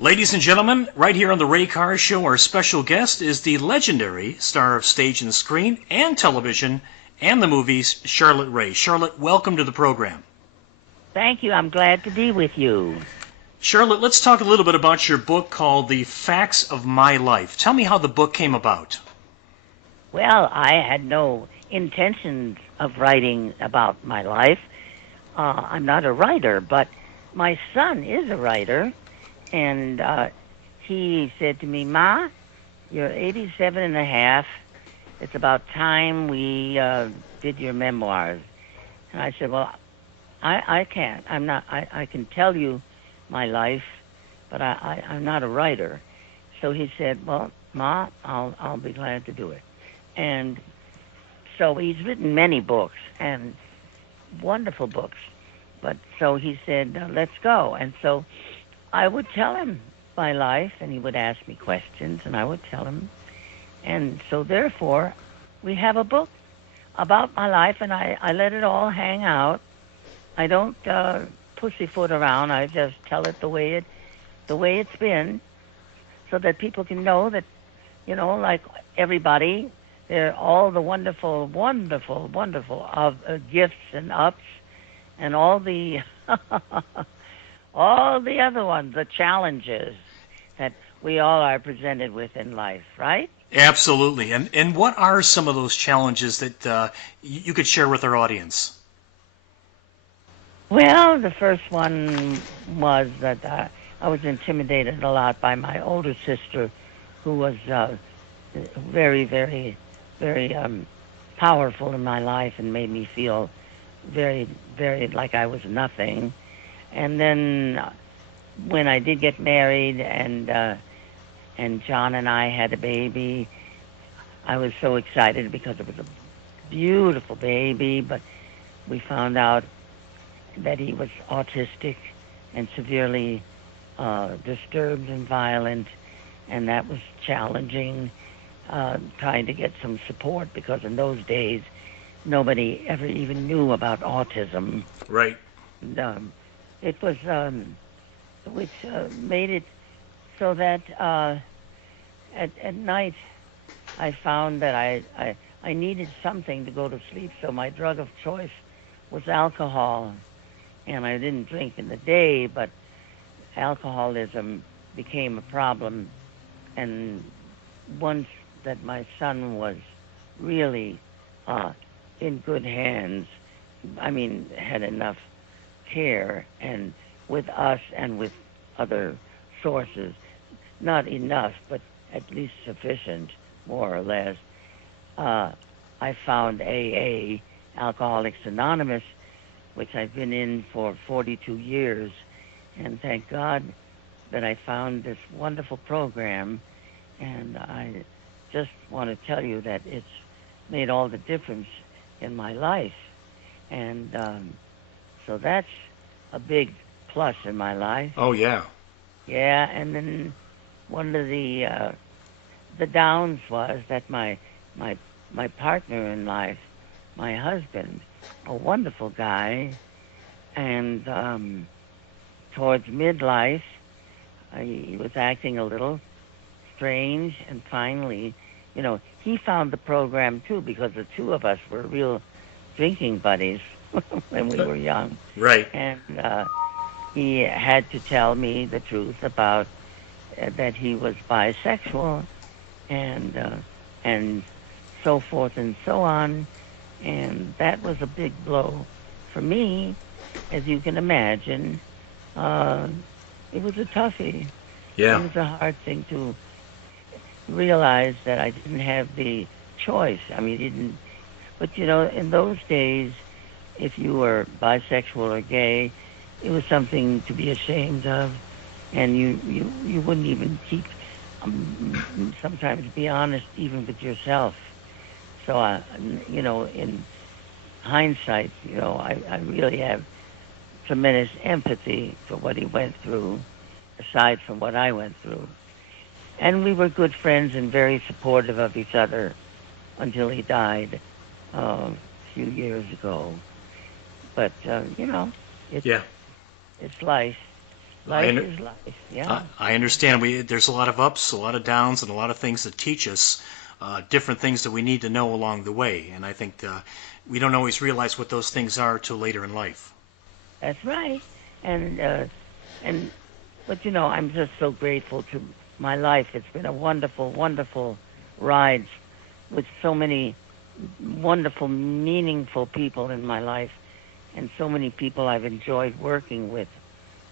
Ladies and gentlemen, right here on the Ray Carr Show, our special guest is the legendary star of stage and screen and television and the movies, Charlotte Rae. Charlotte, welcome to the program. Thank you. I'm glad to be with you. Charlotte, let's talk a little bit about your book called The Facts of My Life. Tell me how the book came about. Well, I had no intentions of writing about my life. I'm not a writer, but my son is a writer, and he said to me, "Ma, you're 87 and a half. It's about time we did your memoirs." And I said, "Well, I can't. I'm not. I can tell you my life, but I'm not a writer." So he said, "Well, Ma, I'll be glad to do it." And so he's written many books and wonderful books. But so he said, "Let's go." And so I would tell him my life, and he would ask me questions, and I would tell him. And so therefore, we have a book about my life, and I let it all hang out. I don't pussyfoot around. I just tell it the way it's been, so that people can know that, like everybody, they're all the wonderful, wonderful, wonderful of gifts and ups, and all the all the other ones, the challenges that we all are presented with in life, right? Absolutely. And what are some of those challenges that you could share with our audience? Well, the first one was that I was intimidated a lot by my older sister, who was very, very, very powerful in my life and made me feel very, very like I was nothing. And then when I did get married and John and I had a baby, I was so excited because it was a beautiful baby, but we found out that he was autistic and severely disturbed and violent, and that was challenging, trying to get some support, because in those days nobody ever even knew about autism. Right. And, it was which made it so that at night I found that I needed something to go to sleep, so my drug of choice was alcohol. And I didn't drink in the day, but alcoholism became a problem. And once that my son was really in good hands, I mean, had enough care, and with us and with other sources, not enough, but at least sufficient, more or less, I found AA, Alcoholics Anonymous, which I've been in for 42 years, and thank God that I found this wonderful program, and I just want to tell you that it's made all the difference in my life, and so that's a big plus in my life. Oh, yeah. Yeah, and then one of the downs was that my partner in life, my husband, a wonderful guy, and towards midlife, he was acting a little strange, and finally, he found the program too, because the two of us were real drinking buddies when we were young. Right. And he had to tell me the truth about that he was bisexual, and so forth and so on. And that was a big blow for me, as you can imagine. It was a toughie. Yeah. It was a hard thing to realize that I didn't have the choice. I mean, didn't. But in those days, if you were bisexual or gay, it was something to be ashamed of, and you wouldn't even keep. Sometimes be honest even with yourself. So in hindsight, I really have tremendous empathy for what he went through, aside from what I went through. And we were good friends and very supportive of each other until he died a few years ago. But, it's life. I, Life under, is life. Yeah, I understand. There's a lot of ups, a lot of downs, and a lot of things that teach us different things that we need to know along the way. And I think we don't always realize what those things are till later in life. that's right. And and but I'm just so grateful to my life. It's been a wonderful, wonderful ride with so many wonderful, meaningful people in my life, and so many people I've enjoyed working with.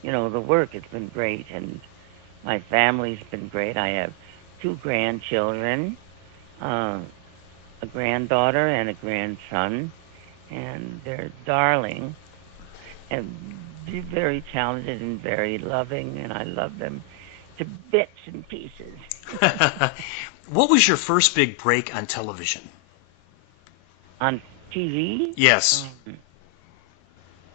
The work has been great, and my family's been great. I have two grandchildren, uh, a granddaughter and a grandson, and they're darling and very talented and very loving, and I love them to bits and pieces. What was your first big break on television? On TV? Yes.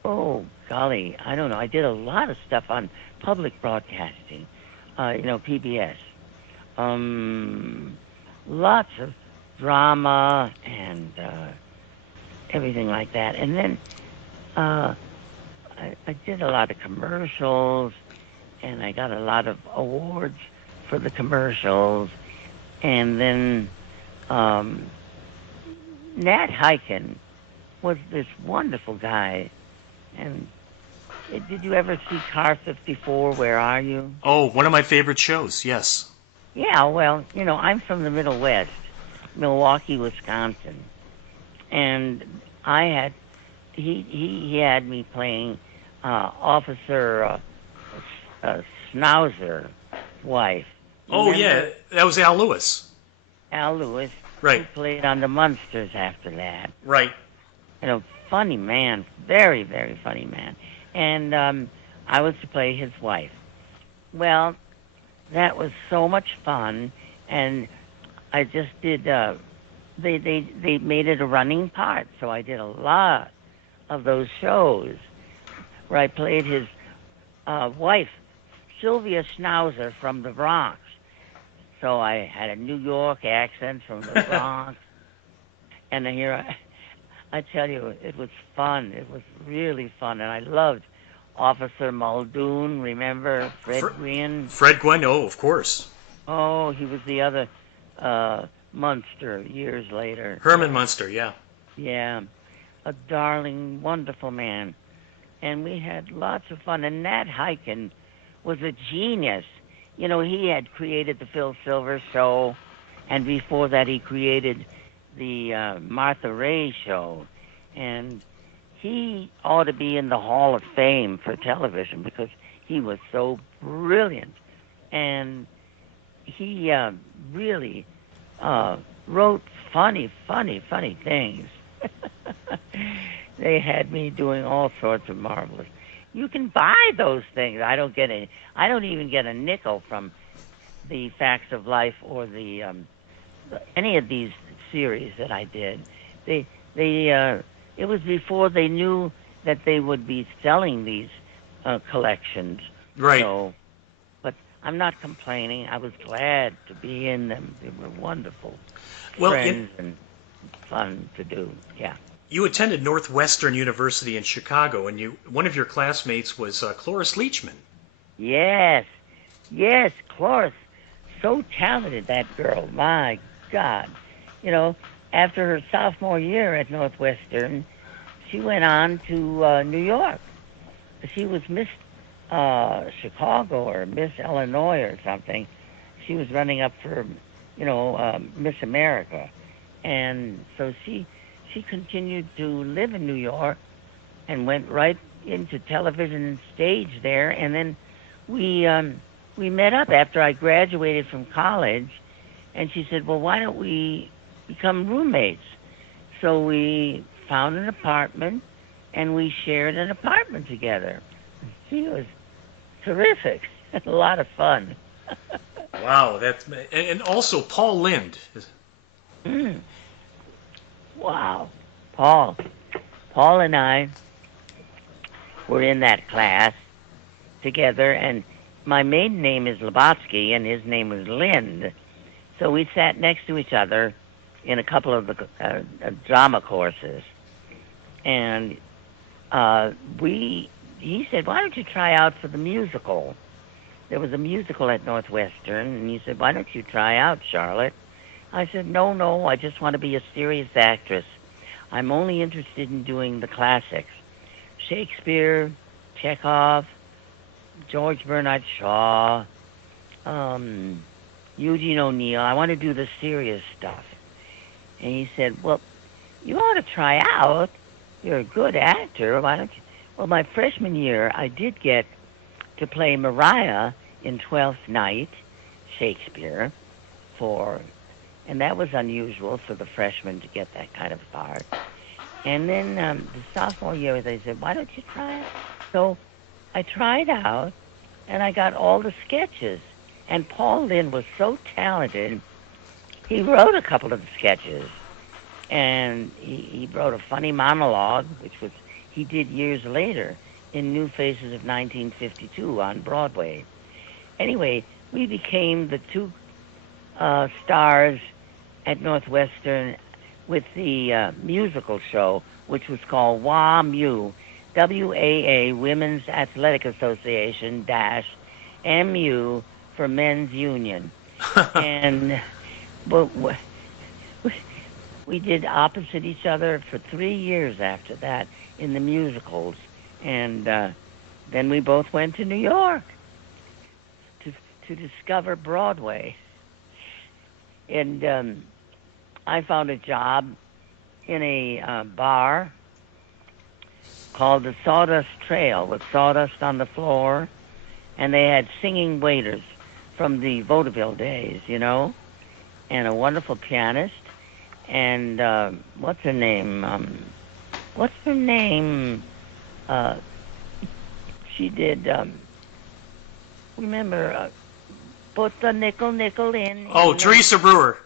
Oh, golly, I don't know. I did a lot of stuff on public broadcasting, PBS. Lots of drama and everything like that. And then I did a lot of commercials, and I got a lot of awards for the commercials. And then Nat Hiken was this wonderful guy. And did you ever see Car 54, Where Are You? Oh, one of my favorite shows, yes. Yeah, well, I'm from the Middle West, Milwaukee, Wisconsin. And he had me playing Officer Schnauzer wife. Oh, Remember? yeah, that was Al Lewis. Al Lewis. Right. Who played on the Munsters after that. Right. Funny man, very, very funny man. And I was to play his wife. Well, that was so much fun, and I just did. They made it a running part, so I did a lot of those shows where I played his wife, Sylvia Schnauzer from the Bronx. So I had a New York accent from the Bronx, and here I tell you, it was fun. It was really fun, and I loved Officer Muldoon. Remember Fred Gwynn? Fred Gwynn, oh, of course. Oh, he was the other Munster years later. Herman Munster, yeah. Yeah, a darling, wonderful man, and we had lots of fun. And Nat Hiken was a genius. He had created the Phil Silver Show, and before that, he created the Martha Ray Show, and he ought to be in the Hall of Fame for television because he was so brilliant, and he really wrote funny things. They had me doing all sorts of marvelous. You can buy those things. I don't even get a nickel from the Facts of Life or the any of these series that I did. It was before they knew that they would be selling these collections. Right. So, but I'm not complaining. I was glad to be in them. They were wonderful friends and fun to do. Yeah. You attended Northwestern University in Chicago, and one of your classmates was Cloris Leachman. Yes, Cloris, so talented, that girl. My God, after her sophomore year at Northwestern, she went on to New York. She was Miss Chicago or Miss Illinois or something. She was running up for, Miss America, and so she continued to live in New York and went right into television and stage there. And then we met up after I graduated from college, and she said, well, why don't we become roommates? So we found an apartment, and we shared an apartment together. She was terrific. A lot of fun. Wow, and also Paul Lind. Wow. Paul and I were in that class together, and my maiden name is Labotsky, and his name was Lind. So we sat next to each other in a couple of the drama courses, and we he said, "Why don't you try out for the musical?" There was a musical at Northwestern, and he said, "Why don't you try out, Charlotte?" I said, "No, no, I just want to be a serious actress. I'm only interested in doing the classics. Shakespeare, Chekhov, George Bernard Shaw, Eugene O'Neill. I want to do the serious stuff." And he said, "Well, you ought to try out. You're a good actor. Why don't you?" Well, my freshman year, I did get to play Maria in Twelfth Night, Shakespeare, and that was unusual for the freshman to get that kind of part. And then the sophomore year, they said, "Why don't you try it?" So I tried out, and I got all the sketches. And Paul Lynde was so talented, he wrote a couple of the sketches. And he wrote a funny monologue, which was he did years later in New Faces of 1952 on Broadway. Anyway, we became the two stars at Northwestern with the musical show, which was called WAMU, WAA, Women's Athletic Association dash MU for Men's Union. And we did opposite each other for 3 years after that in the musicals. And then we both went to New York to discover Broadway. And I found a job in a bar called the Sawdust Trail with sawdust on the floor. And they had singing waiters from the vaudeville days, and a wonderful pianist. And what's her name? She did, remember, put the nickel in. Oh, Teresa Brewer.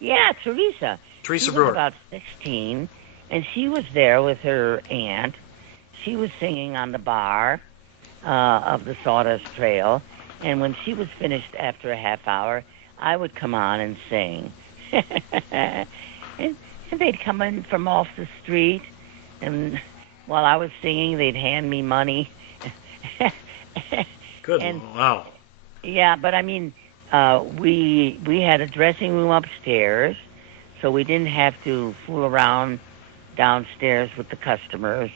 Yeah, Teresa. Teresa She Brewer. was about 16, and she was there with her aunt. She was singing on the bar of the Sawdust Trail, and when she was finished after a half hour, I would come on and sing. and they'd come in from off the street, and while I was singing, they'd hand me money. Good. And, wow. Yeah, but I mean, we had a dressing room upstairs, so we didn't have to fool around downstairs with the customers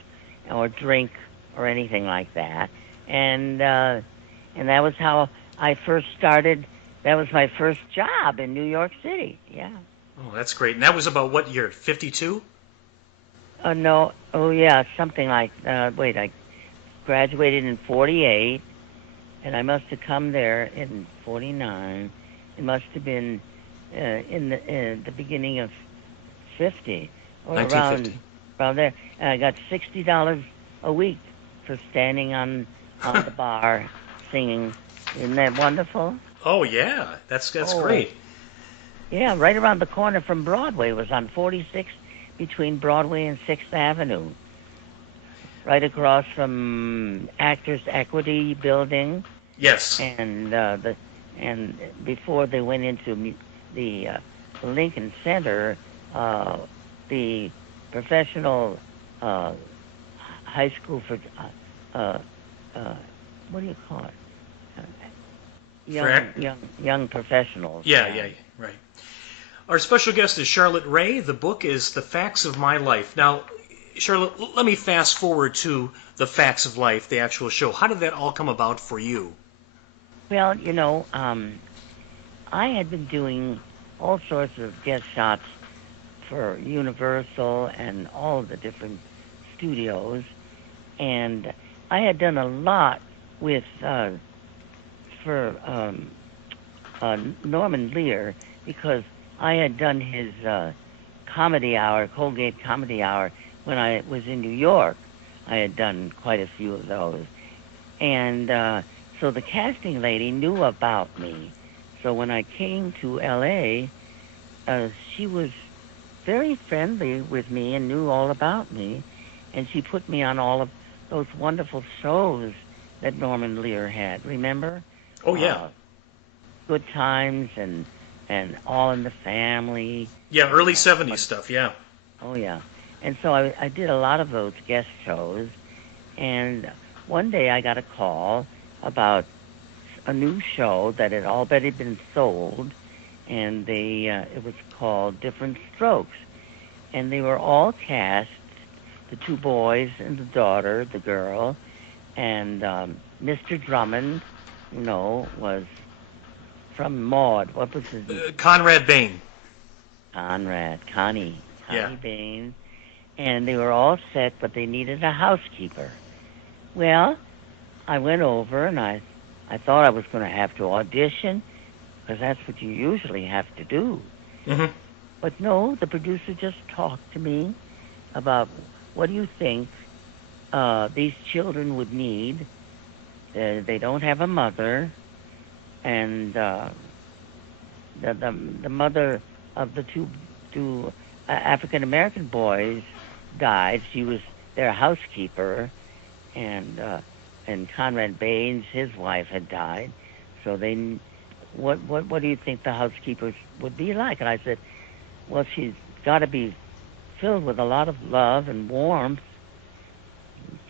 or drink or anything like that. And that was how I first started. That was my first job in New York City. Yeah. Oh, that's great. And that was about what year? 52? No. Oh, yeah, something like. Wait, I graduated in 48, and I must have come there in 49. It must have been in the beginning of 50 or 1950. around there. And I got $60 a week for standing on the bar singing. Isn't that wonderful? Oh, yeah. That's great. Yeah, right around the corner from Broadway. It was on 46 between Broadway and 6th Avenue. Right across from Actors Equity Building. Yes. And before they went into the Lincoln Center, the professional high school for what do you call it? Young professionals. Yeah, right. Our special guest is Charlotte Ray. The book is The Facts of My Life. Now, Charlotte, let me fast forward to The Facts of Life, the actual show. How did that all come about for you? Well, I had been doing all sorts of guest shots for Universal and all the different studios, and I had done a lot with for Norman Lear, because I had done his comedy hour, Colgate Comedy Hour, when I was in New York. I had done quite a few of those. And so the casting lady knew about me. So when I came to L.A., she was very friendly with me and knew all about me. And she put me on all of those wonderful shows that Norman Lear had. Remember? Oh, yeah. Good Times and All in the Family. Yeah, early 70s stuff, yeah. Oh, yeah. And so I did a lot of those guest shows. And one day I got a call about a new show that had already been sold, and it was called Diff'rent Strokes, and they were all cast, the two boys and the daughter, the girl, and Mr. Drummond, was from Maud. What was his name? Conrad Bain. Connie Yeah. Bain, and they were all set, but they needed a housekeeper. Well, I went over and I thought I was going to have to audition because that's what you usually have to do. Mm-hmm. But no, the producer just talked to me about what do you think these children would need. They don't have a mother, and the mother of the two African American boys died. She was their housekeeper, and Conrad Baines, his wife, had died. So what do you think the housekeepers would be like? And I said, well, she's got to be filled with a lot of love and warmth,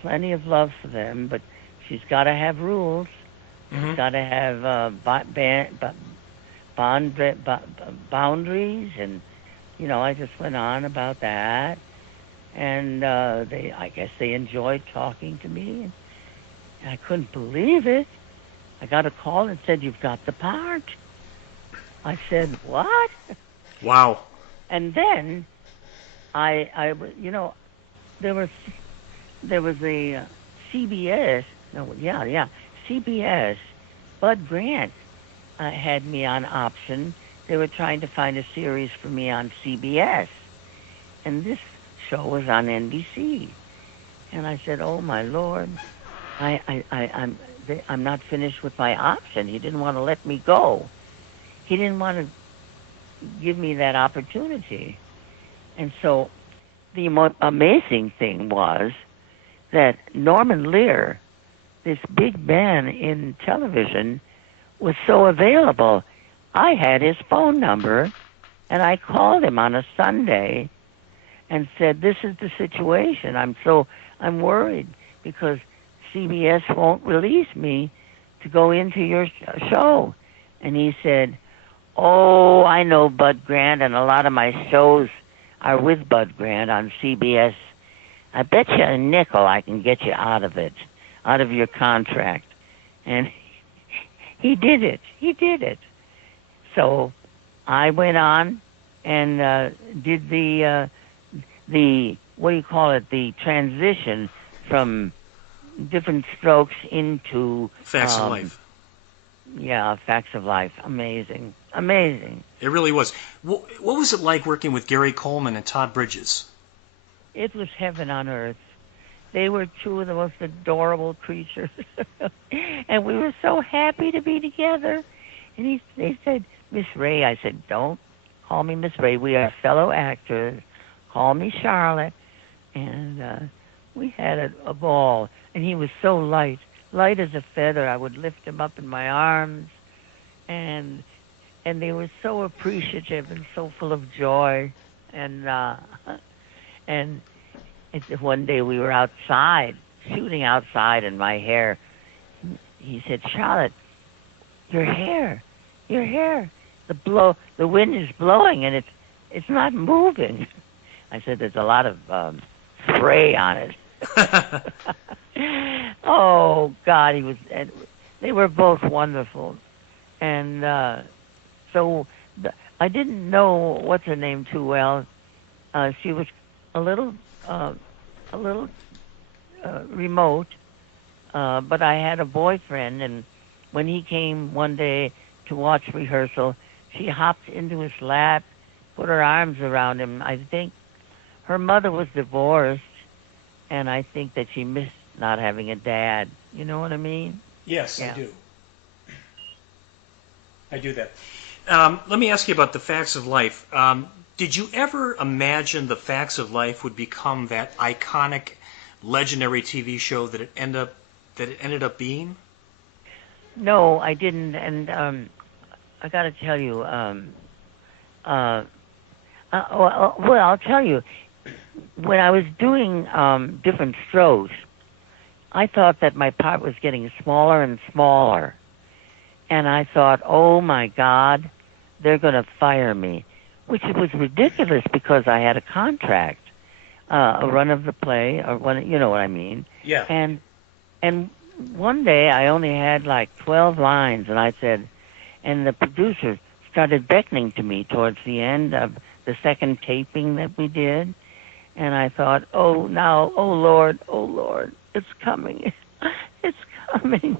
plenty of love for them, but she's got to have rules. Mm-hmm. She's got to have boundaries, and I just went on about that, and I guess they enjoyed talking to me, and I couldn't believe it. I got a call and said, "You've got the part." I said, "What?" Wow. And then there was a CBS. No, yeah, CBS. Bud Grant had me on option. They were trying to find a series for me on CBS, and this show was on NBC. And I said, "Oh my Lord, I'm not finished with my option." He didn't want to let me go. He didn't want to give me that opportunity. And so the amazing thing was that Norman Lear, this big man in television, was so available. I had his phone number, and I called him on a Sunday and said, "This is the situation. I'm worried because CBS won't release me to go into your show." And he said, "Oh, I know Bud Grant, and a lot of my shows are with Bud Grant on CBS. I bet you a nickel I can get you out of it, out of your contract." And he did it. He did it. So I went on and did the what do you call it? The transition from Diff'rent Strokes into Facts of Life. Yeah, Facts of Life. Amazing. Amazing. It really was. What was it like working with Gary Coleman and Todd Bridges? It was heaven on earth. They were two of the most adorable creatures. And we were so happy to be together. And they said, "Miss Ray," I said, "Don't call me Miss Ray. We are fellow actors. Call me Charlotte." And we had a ball. And he was so light as a feather. I would lift him up in my arms. And they were so appreciative and so full of joy. And one day we were outside, shooting outside, and my hair. He said, "Charlotte, your hair, the wind is blowing and it's not moving." I said, "There's a lot of spray on it." Oh God, they were both wonderful, and so I didn't know what's her name too well. She was a little remote, but I had a boyfriend, and when he came one day to watch rehearsal, she hopped into his lap, put her arms around him. I think her mother was divorced, and I think that she missed not having a dad. You know what I mean? Yes, Yeah. I do. I do that. Let me ask you about the Facts of Life. Did you ever imagine the Facts of Life would become that iconic, legendary TV show that it ended up being? No, I didn't, and I got to tell you. Well, I'll tell you. When I was doing Diff'rent Strokes, I thought that my part was getting smaller and smaller. And I thought, oh my God, they're going to fire me, which was ridiculous because I had a contract, a run of the play, or one, you know what I mean. Yeah. And one day I only had like 12 lines, and I said, and the producer started beckoning to me towards the end of the second taping that we did, and I thought, oh now, oh Lord, it's coming, it's coming.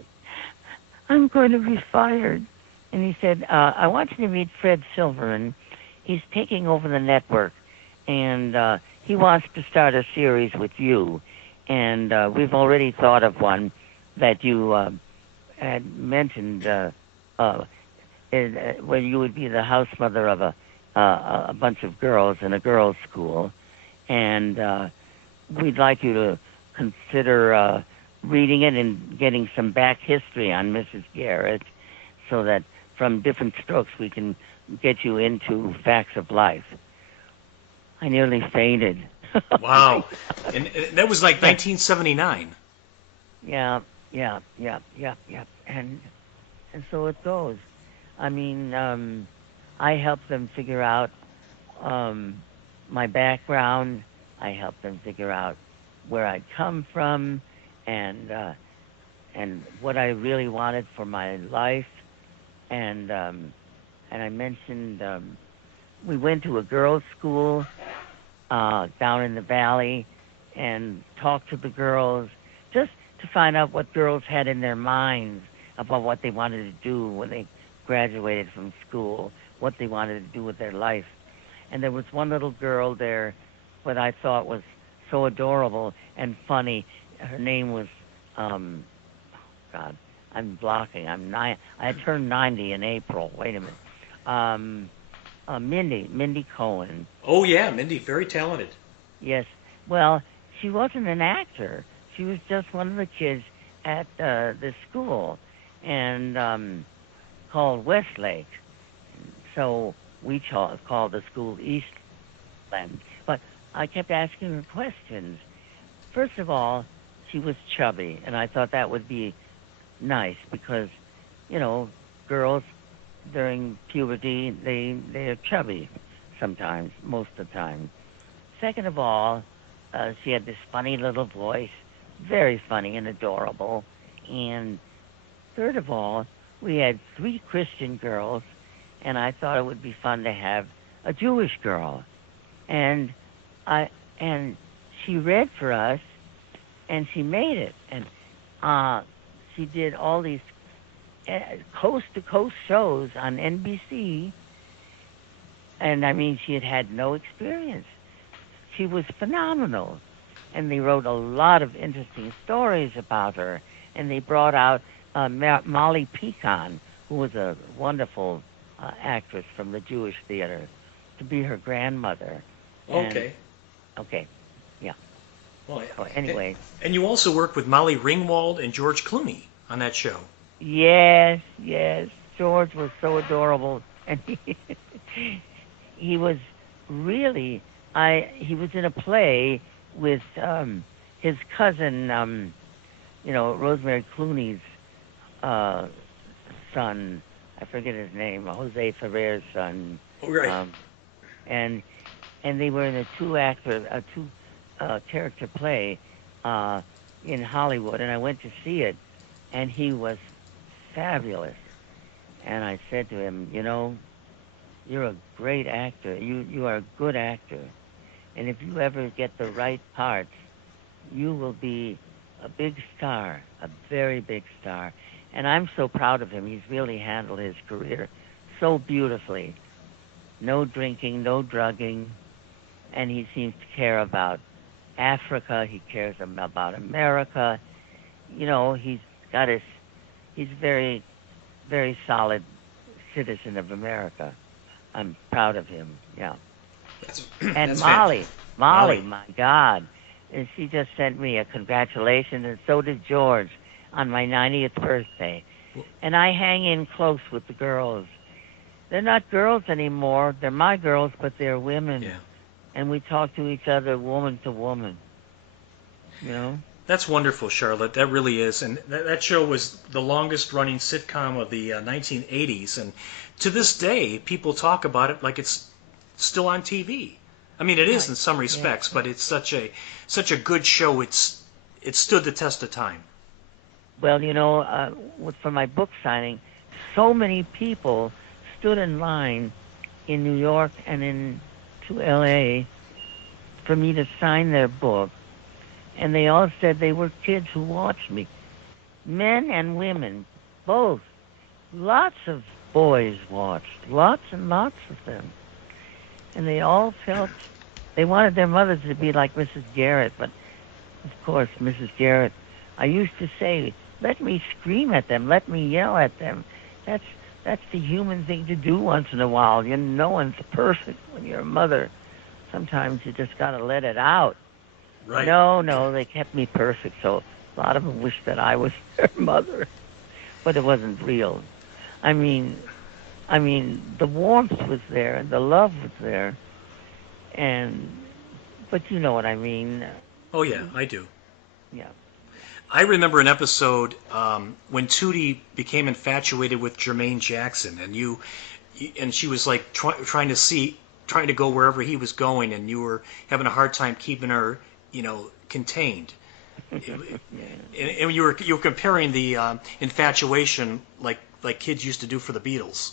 I'm going to be fired. And he said, I want you to meet Fred Silverman. He's taking over the network, and he wants to start a series with you. And we've already thought of one that you had mentioned where you would be the house mother of a bunch of girls in a girls' school. And we'd like you to consider reading it and getting some back history on Mrs. Garrett so that from different strokes we can get you into facts of life. I nearly fainted. Wow. And that was like 1979. Yeah. And so it goes. I mean, I help them figure out my background. I help them figure out where I come from and what I really wanted for my life. And I mentioned we went to a girls' school down in the valley and talked to the girls just to find out what girls had in their minds about what they wanted to do when they graduated from school, what they wanted to do with their life. And there was one little girl there what I thought was so adorable and funny. Her name was, God, I'm blocking. I turned 90 in April. Wait a minute. Mindy Cohen. Oh, yeah, Mindy, very talented. Yes. Well, she wasn't an actor. She was just one of the kids at the school, and called Westlake. So we called the school Eastland. But I kept asking her questions. First of all, she was chubby, and I thought that would be nice because, you know, girls during puberty, they're chubby sometimes, most of the time. Second of all, she had this funny little voice, very funny and adorable. And third of all, we had 3 Christian girls, and I thought it would be fun to have a Jewish girl. And and she read for us, and she made it. And she did all these coast-to-coast shows on NBC, and I mean, she had had no experience. She was phenomenal, and they wrote a lot of interesting stories about her, and they brought out Molly Pecan, who was a wonderful actress from the Jewish theater, to be her grandmother. Okay. Okay, yeah. Well, So anyway. And you also worked with Molly Ringwald and George Clooney on that show. Yes. George was so adorable, and he was really. He was in a play with his cousin, Rosemary Clooney's son. I forget his name. Jose Ferrer's son. Oh, right. And they were in a two character play in Hollywood, and I went to see it, and he was fabulous. And I said to him, you're a great actor. You are a good actor. And if you ever get the right parts, you will be a big star, a very big star. And I'm so proud of him. He's really handled his career so beautifully. No drinking, no drugging, and he seems to care about Africa. He cares about America. He's very, very solid citizen of America. I'm proud of him. Yeah. And That's Molly, Molly. my God, and she just sent me a congratulations, and so did George on my 90th birthday. And I hang in close with the girls. They're not girls anymore. They're my girls, but they're women. Yeah. And we talk to each other woman to woman. That's wonderful, Charlotte. That really is. And that show was the longest running sitcom of the 1980s. And to this day, people talk about it like it's still on TV. I mean, it is Right. in some Yeah. respects, but it's such a good show. It stood the test of time. Well, for my book signing, so many people stood in line in New York and in to L.A. for me to sign their book, and they all said they were kids who watched me, men and women, both. Lots of boys watched, lots and lots of them, and they all felt they wanted their mothers to be like Mrs. Garrett, but of course, Mrs. Garrett, I used to say, let me scream at them, let me yell at them. That's that's the human thing to do once in a while. No one's perfect when you're a mother. Sometimes you just got to let it out. Right. No, they kept me perfect, so a lot of them wish that I was their mother, but it wasn't real. I mean, the warmth was there and the love was there, and but you know what I mean. Oh yeah, I do. Yeah, I remember an episode when Tootie became infatuated with Jermaine Jackson, and she was like trying to go wherever he was going, and you were having a hard time keeping her, contained. And you were comparing the infatuation like kids used to do for the Beatles.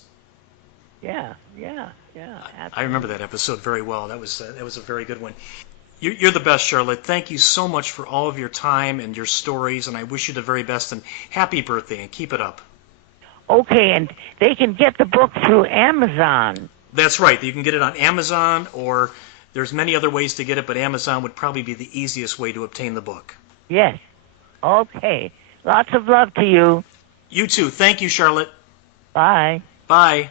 yeah, I remember absolutely. that episode very well. That was a very good one. You're the best, Charlotte. Thank you so much for all of your time and your stories, and I wish you the very best and happy birthday and keep it up. Okay, and they can get the book through Amazon. That's right. You can get it on Amazon, or there's many other ways to get it, but Amazon would probably be the easiest way to obtain the book. Yes. Okay. Lots of love to you. You too. Thank you, Charlotte. Bye. Bye.